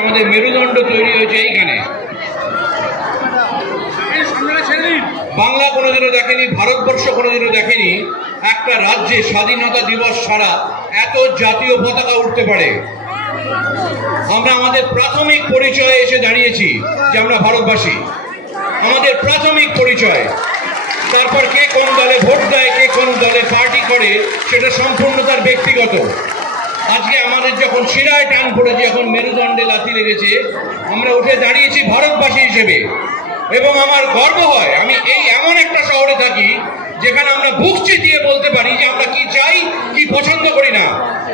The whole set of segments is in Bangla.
আমাদের মেরুদণ্ড তৈরি হয়েছে এইখানে। বাংলা কোনোদিনও দেখেনি, ভারতবর্ষ কোনোদিনও দেখেনি একটা রাজ্যে স্বাধীনতা দিবস ছাড়া এত জাতীয় পতাকা উঠতে পারে। আমরা আমাদের প্রাথমিক পরিচয়ে এসে দাঁড়িয়েছি যে আমরা ভারতবাসী। আমাদের প্রাথমিক পরিচয়। তারপর কে কোন দলে ভোট দেয়, কে কোন দলে পার্টি করে, সেটা সম্পূর্ণ তার ব্যক্তিগত। আজকে আমাদের যখন শিরায় টান পড়েছে, এখন মেরুদণ্ডে লাথি লেগেছে, আমরা উঠে দাঁড়িয়েছি ভারতবাসী হিসেবে। এবং আমার গর্ব হয়, আমি এই এমন একটা শহরে থাকি, যেখানে আমরা বুক দিয়ে বলতে পারি যে আমরা কি চাই, কি পছন্দ করি না।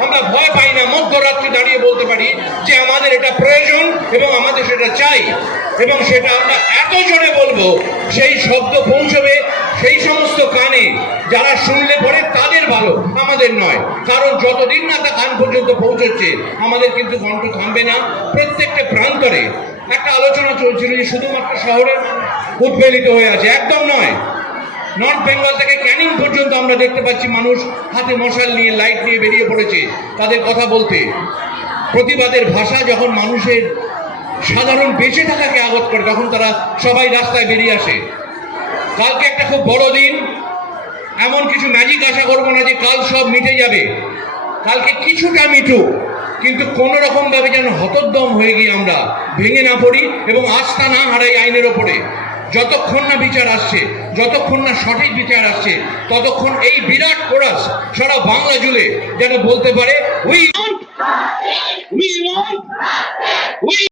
আমরা ভয় পাই না, মধ্যরাত্রি দাঁড়িয়ে বলতে পারি যে আমাদের এটা প্রয়োজন এবং আমাদের সেটা চাই। এবং সেটা আমরা এত জোরে বলব, সেই শব্দ পৌঁছবে, সেই সমস্ত কানে যারা শুনলে পরে তাদের ভালো, আমাদের নয়। কারণ যতদিন না তা কান পর্যন্ত পৌঁছচ্ছে আমাদের কিন্তু কণ্ঠ থামবে না। প্রত্যেকটা প্রান্তরে একটা আলোচনা চলছিল যে শুধুমাত্র শহরে উদ্বেলিত হয়ে আছে। একদম নয়। নর্থ বেঙ্গল থেকে ক্যানিং পর্যন্ত আমরা দেখতে পাচ্ছি মানুষ হাতে মশাল নিয়ে, লাইট নিয়ে বেরিয়ে পড়েছে তাদের কথা বলতে। প্রতিবাদের ভাষা যখন মানুষের সাধারণ বেঁচে থাকাকে আগত করে, তখন তারা সবাই রাস্তায় বেরিয়ে আসে। কালকে একটা খুব বড় দিন এমন কিছু ম্যাজিক আশা করব না যে কাল সব মিটে যাবে। কালকে কিছুটা মিটুক, কিন্তু কোনো রকমভাবে যেন হতোদ্দম হয়ে গিয়ে আমরা ভেঙে না পড়ি এবং আস্থা না হারাই আইনের ওপরে। যতক্ষণ না বিচার আসছে, যতক্ষণ না সঠিক বিচার আসছে, ততক্ষণ এই বিরাট কোরাস সারা বাংলা জুড়ে যেন বলতে পারে উই